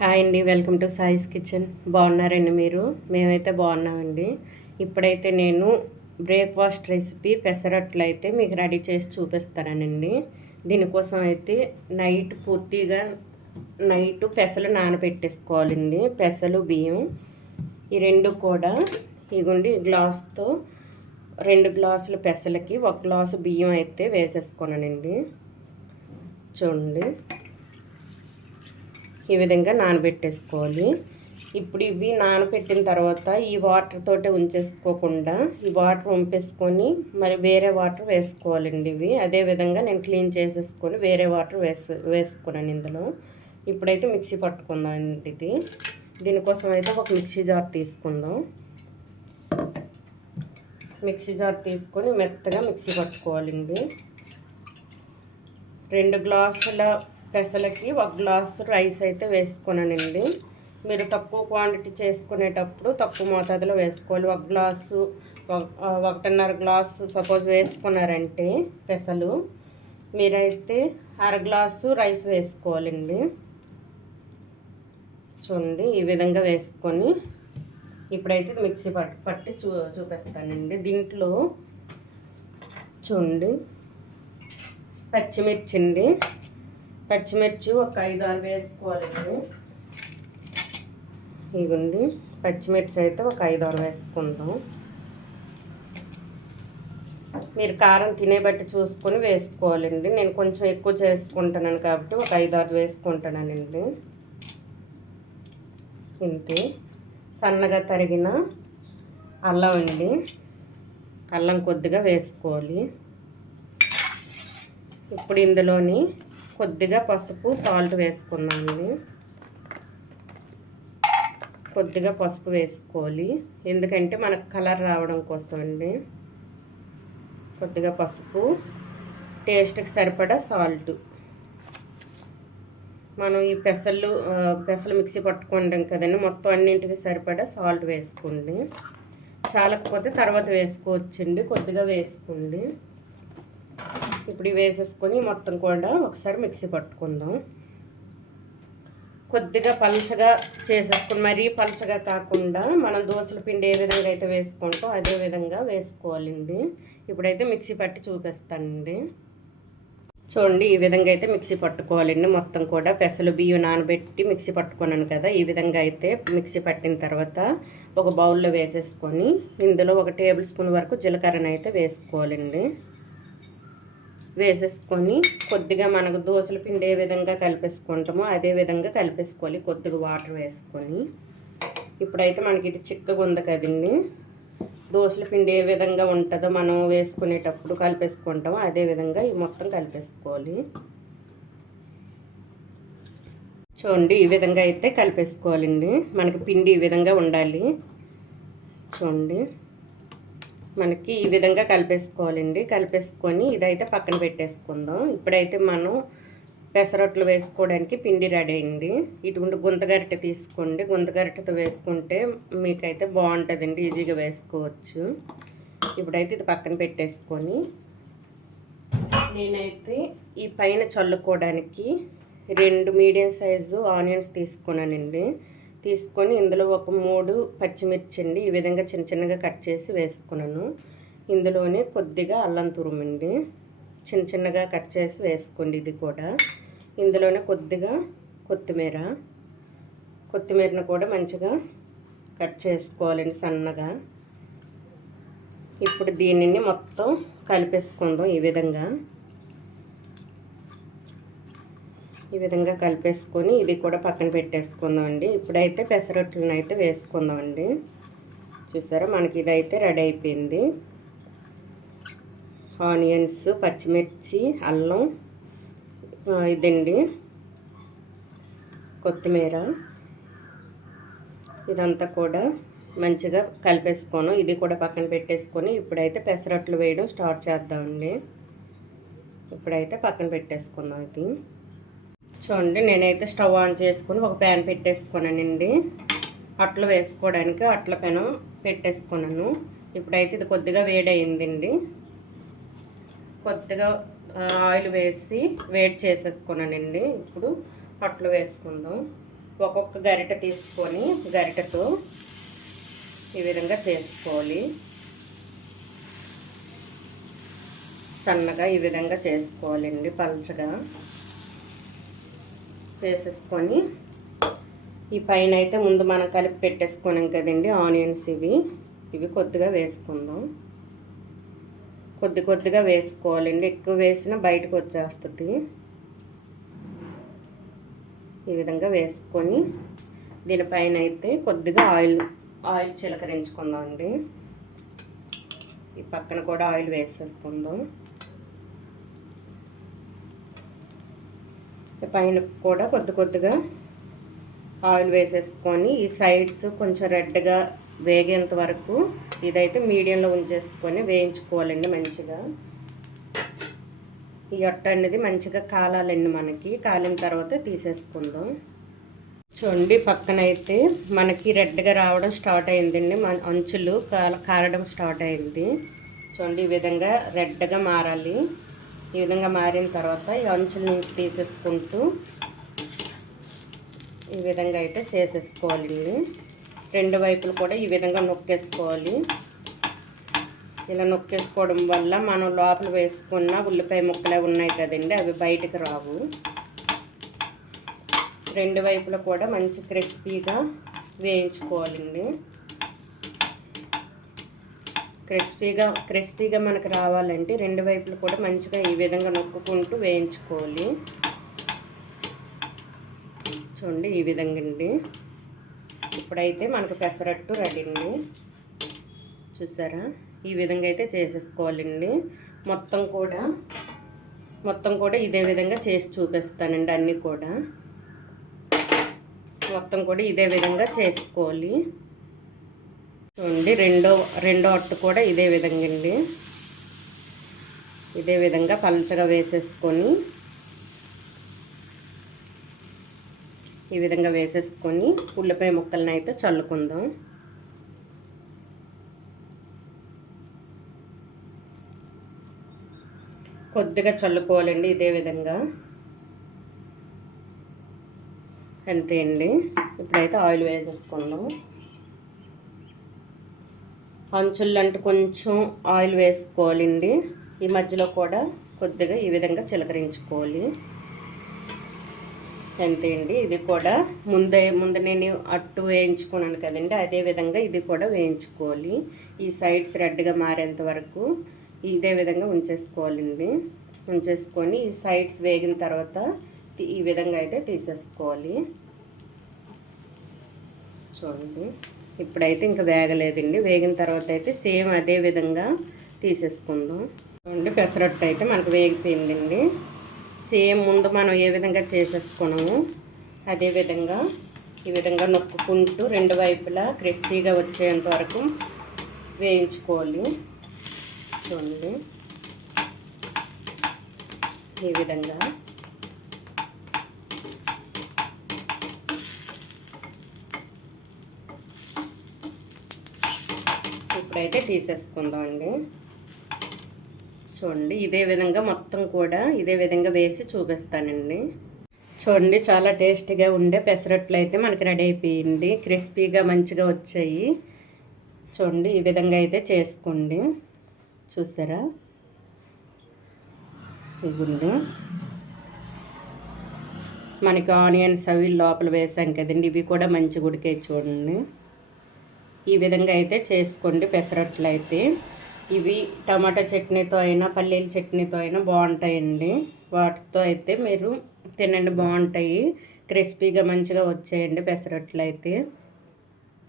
Hi అండి welcome to సాయిస్ kitchen. బాగున్నారండి మీరు? మేమైతే బాగున్నామండి. ఇప్పుడైతే నేను బ్రేక్ఫాస్ట్ రెసిపీ పెసరట్లు అయితే మీకు రెడీ చేసి చూపిస్తానండి. దీనికోసం అయితే నైట్ పూర్తిగా నైట్ పెసలు నానబెట్టేసుకోవాలండి. పెసలు బియ్యం ఈ రెండు కూడా. ఇగుండి గ్లాస్తో రెండు గ్లాసుల పెసలకి ఒక గ్లాసు బియ్యం అయితే వేసేసుకున్నానండి చూడండి. ఈ విధంగా నానబెట్టేసుకోవాలి. ఇప్పుడు ఇవి నానబెట్టిన తర్వాత ఈ వాటర్ తోటే ఉంచేసుకోకుండా ఈ వాటర్ వంపేసుకొని మరి వేరే వాటర్ వేసుకోవాలండి ఇవి. అదే విధంగా నేను క్లీన్ చేసేసుకొని వేరే వాటర్ వేసు వేసుకున్నాను ఇందులో. ఇప్పుడైతే మిక్సీ పట్టుకుందాం అండి ఇది. దీనికోసం అయితే ఒక మిక్సీ జార్ తీసుకుందాం. మిక్సీ జార్ తీసుకొని మెత్తగా మిక్సీ పట్టుకోవాలండి. రెండు గ్లాసుల పెసలకి ఒక గ్లాసు రైస్ అయితే వేసుకున్నానండి. మీరు తక్కువ క్వాంటిటీ చేసుకునేటప్పుడు తక్కువ మోతాదులో వేసుకోవాలి. ఒక గ్లాసు ఒకటిన్నర గ్లాసు సపోజ్ వేసుకున్నారంటే పెసలు మీరైతే అర గ్లాసు రైస్ వేసుకోవాలండి. చూడండి ఈ విధంగా వేసుకొని ఇప్పుడైతే మిక్సీ పట్టి పట్టి చూ చూపిస్తానండి. దీంట్లో చూడండి పచ్చిమిర్చి అండి. పచ్చిమిర్చి ఒక ఐదు ఆరు వేసుకోవాలండి. ఇవ్వండి పచ్చిమిర్చి అయితే ఒక ఐదు ఆరు వేసుకుందాం. మీరు కారం తినే బట్టి చూసుకొని వేసుకోవాలండి. నేను కొంచెం ఎక్కువ చేసుకుంటున్నాను కాబట్టి ఒక ఐదు ఆరు వేసుకుంటున్నానండి. ఇంతే. సన్నగా తరిగిన అల్లం అండి. అల్లం కొద్దిగా వేసుకోవాలి. ఇప్పుడు ఇందులోని కొద్దిగా పసుపు సాల్ట్ వేసుకుందామండి. కొద్దిగా పసుపు వేసుకోవాలి. ఎందుకంటే మనకు కలర్ రావడం కోసం అండి కొద్దిగా పసుపు టేస్ట్కి సరిపడా సాల్ట్. మనం ఈ పెసలు పెసలు మిక్సీ పట్టుకుంటాం కదండి మొత్తం అన్నింటికి సరిపడా సాల్ట్ వేసుకోండి. చాలకపోతే తర్వాత వేసుకోవచ్చండి కొద్దిగా వేసుకోండి. ఇప్పుడు వేసేసుకొని మొత్తం కూడా ఒకసారి మిక్సీ పట్టుకుందాం. కొద్దిగా పలుచగా చేసేసుకుని మరీ పలుచగా కాకుండా మనం దోశల పిండి ఏ విధంగా అయితే వేసుకుంటాం అదే విధంగా వేసుకోవాలండి. ఇప్పుడైతే మిక్సీ పట్టి చూపిస్తానండి. చూడండి ఈ విధంగా అయితే మిక్సీ పట్టుకోవాలండి. మొత్తం కూడా పెసలు బియ్యం నానబెట్టి మిక్సీ పట్టుకున్నాను కదా ఈ విధంగా అయితే మిక్సీ పట్టిన తర్వాత ఒక బౌల్లో వేసేసుకొని ఇందులో ఒక టేబుల్ స్పూన్ వరకు జీలకర్రను అయితే వేసుకోవాలండి. వేసేసుకొని కొద్దిగా మనకు దోశల పిండి ఏ విధంగా కలిపేసుకుంటామో అదే విధంగా కలిపేసుకోవాలి. కొద్దిగా వాటర్ వేసుకొని ఇప్పుడైతే మనకి ఇది చిక్కగా ఉంది కదండి. దోశల పిండి ఏ విధంగా ఉంటుందో మనం వేసుకునేటప్పుడు కలిపేసుకుంటామో అదే విధంగా ఈ మొత్తం కలిపేసుకోవాలి. చూడండి ఈ విధంగా అయితే కలిపేసుకోవాలండి. మనకి పిండి ఈ విధంగా ఉండాలి. చూడండి. మనకి ఈ విధంగా కలిపేసుకోవాలండి. కలిపేసుకొని ఇదైతే పక్కన పెట్టేసుకుందాం. ఇప్పుడైతే మనం పెసరొట్లు వేసుకోవడానికి పిండి రెడీ అయింది. ఇటువంటి గుంతగరిటె తీసుకోండి. గుంతగరిటెతో వేసుకుంటే మీకైతే బాగుంటుందండి. ఈజీగా వేసుకోవచ్చు. ఇప్పుడైతే ఇది పక్కన పెట్టేసుకొని నేనైతే ఈ పైన చల్లుకోవడానికి రెండు మీడియం సైజు ఆనియన్స్ తీసుకున్నానండి. తీసుకొని ఇందులో ఒక మూడు పచ్చిమిర్చి అండి ఈ విధంగా చిన్న చిన్నగా కట్ చేసి వేసుకున్నాను. ఇందులోనే కొద్దిగా అల్లం తురుమండి చిన్న చిన్నగా కట్ చేసి వేసుకోండి ఇది కూడా. ఇందులోనే కొద్దిగా కొత్తిమీర కొత్తిమీరను కూడా మంచిగా కట్ చేసుకోవాలండి సన్నగా. ఇప్పుడు దీనిని మొత్తం కలిపేసుకుందాం ఈ విధంగా. ఈ విధంగా కలిపేసుకొని ఇది కూడా పక్కన పెట్టేసుకుందామండి. ఇప్పుడైతే పెసరొట్లను అయితే వేసుకుందామండి. చూసారా? మనకి ఇదైతే రెడీ అయిపోయింది. ఆనియన్స్ పచ్చిమిర్చి అల్లం ఇదండి. కొత్తిమీర. ఇదంతా కూడా మంచిగా కలిపేసుకోను. ఇది కూడా పక్కన పెట్టేసుకొని ఇప్పుడైతే పెసరట్లు వేయడం స్టార్ట్ చేద్దామండి. ఇప్పుడైతే పక్కన పెట్టేసుకుందాం ఇది. చూడండి నేనైతే స్టవ్ ఆన్ చేసుకుని ఒక ప్యాన్ పెట్టేసుకున్నానండి. అట్లు వేసుకోవడానికి అట్ల పెనం పెట్టేసుకున్నాను. ఇప్పుడైతే ఇది కొద్దిగా వేడయిందండి కొద్దిగా ఆయిల్ వేసి వేడి చేసేసుకున్నానండి. ఇప్పుడు అట్లు వేసుకుందాం. ఒక్కొక్క గరిట తీసుకొని గరిటతో ఈ విధంగా చేసుకోవాలి. సన్నగా ఈ విధంగా చేసుకోవాలండి పల్చగా. చేసేసుకొని ఈ పైన అయితే ముందు మనం కలిపి పెట్టేసుకున్నాం కదండి ఆనియన్స్ ఇవి. ఇవి కొద్దిగా వేసుకుందాం. కొద్ది కొద్దిగా వేసుకోవాలండి. ఎక్కువ వేసినా బయటకు వచ్చేస్తుంది. ఈ విధంగా వేసుకొని దీనిపైన అయితే కొద్దిగా ఆయిల్ ఆయిల్ చిలకరించుకుందాం అండి ఈ పక్కన కూడా ఆయిల్ వేసేసుకుందాం. పైన కూడా కొద్ది కొద్దిగా ఆయిల్ వేసేసుకొని ఈ సైడ్స్ కొంచెం రెడ్గా వేగేంత వరకు ఇదైతే మీడియంలో ఉంచేసుకొని వేయించుకోవాలండి మంచిగా. ఈ అట్ట అనేది మంచిగా కాలాలండి మనకి. కాలిన తర్వాత తీసేసుకుందాం. చూడండి పక్కన అయితే మనకి రెడ్గా రావడం స్టార్ట్ అయిందండి. మన అంచులు కాల కారడం స్టార్ట్ అయింది. చూడండి ఈ విధంగా రెడ్గా మారాలి. ఈ విధంగా మారిన తర్వాత ఈ అంచుల నుంచి తీసేసుకుంటూ ఈ విధంగా అయితే చేసేసుకోవాలండి రెండు వైపులు కూడా ఈ విధంగా నొక్కేసుకోవాలి. ఇలా నొక్కేసుకోవడం వల్ల మనం లోపల వేసుకున్న ఉల్లిపాయ ముక్కలే ఉన్నాయి కదండి అవి బయటకు రావు. రెండు వైపులు కూడా మంచి క్రిస్పీగా వేయించుకోవాలండి. క్రిస్పీగా క్రిస్పీగా మనకు రావాలంటే రెండు వైపులు కూడా మంచిగా ఈ విధంగా నొక్కుకుంటూ వేయించుకోవాలి. చూడండి ఈ విధంగా అండి. ఇప్పుడైతే మనకు పెసరట్టు రెడీ అండి. చూసారా? ఈ విధంగా అయితే చేసేసుకోవాలండి. మొత్తం కూడా మొత్తం కూడా ఇదే విధంగా చేసి చూపిస్తానండి అన్నీ కూడా. మొత్తం కూడా ఇదే విధంగా చేసుకోవాలి. చూడండి రెండో రెండో అట్టు కూడా ఇదే విధంగా అండి. ఇదే విధంగా పలచగా వేసేసుకొని ఈ విధంగా వేసేసుకొని ఉల్లిపాయ ముక్కలను అయితే చల్లుకుందాం. కొద్దిగా చల్లుకోవాలండి ఇదే విధంగా. అంతే అండి. ఇప్పుడైతే ఆయిల్ వేసేసుకుందాం. అంచులు అంటే కొంచెం ఆయిల్ వేసుకోవాలండి. ఈ మధ్యలో కూడా కొద్దిగా ఈ విధంగా చిలకరించుకోవాలి. అంతే అండి ఇది కూడా ముందే ముందు నేను అట్టు వేయించుకున్నాను కదండి. అదే విధంగా ఇది కూడా వేయించుకోవాలి. ఈ సైడ్స్ రెడ్గా మారేంత వరకు ఇదే విధంగా ఉంచేసుకోవాలండి. ఉంచేసుకొని ఈ సైడ్స్ వేగిన తర్వాత ఈ విధంగా అయితే తీసేసుకోవాలి. చూడండి. ఇప్పుడైతే ఇంకా వేగలేదండి. వేగిన తర్వాత అయితే సేమ్ అదే విధంగా తీసేసుకుందాం. చూడండి పెసరట్టు అయితే మనకు వేగిపోయిందండి. సేమ్ ముందు మనం ఏ విధంగా చేసేసుకున్నాము అదే విధంగా ఈ విధంగా నొక్కుకుంటూ రెండు వైపులా క్రిస్పీగా వచ్చేంత వరకు వేయించుకోవాలి. చూడండి. ఈ విధంగా అయితే తీసేసుకుందామండి. చూడండి ఇదే విధంగా మొత్తం కూడా ఇదే విధంగా వేసి చూపిస్తానండి. చూడండి చాలా టేస్టీగా ఉండే పెసరట్లు అయితే మనకి రెడీ అయిపోయింది. క్రిస్పీగా మంచిగా వచ్చాయి. చూడండి ఈ విధంగా అయితే చేసుకోండి. చూసారా? ఇవ్వండి మనకి ఆనియన్స్ అవి లోపల వేసాం కదండి ఇవి కూడా మంచి ఉడికాయి చూడండి. ఈ విధంగా అయితే చేసుకోండి పెసరట్లు అయితే ఇవి టమాటా చట్నీతో అయినా పల్లీల చట్నీతో అయినా బాగుంటాయండి. వాటితో అయితే మీరు తినండి బాగుంటాయి. క్రిస్పీగా మంచిగా వచ్చాయండి పెసరట్లు అయితే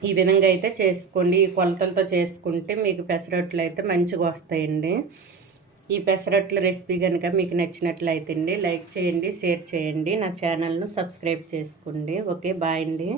ఈ విధంగా అయితే చేసుకోండి. ఈ కొలతలతో చేసుకుంటే మీకు పెసరట్లు అయితే మంచిగా వస్తాయండి. ఈ పెసరట్ల రెసిపీ కనుక మీకు నచ్చినట్లయితే అండి లైక్ చేయండి షేర్ చేయండి. నా ఛానల్ను సబ్స్క్రైబ్ చేసుకోండి. ఓకే బాయ్ అండి.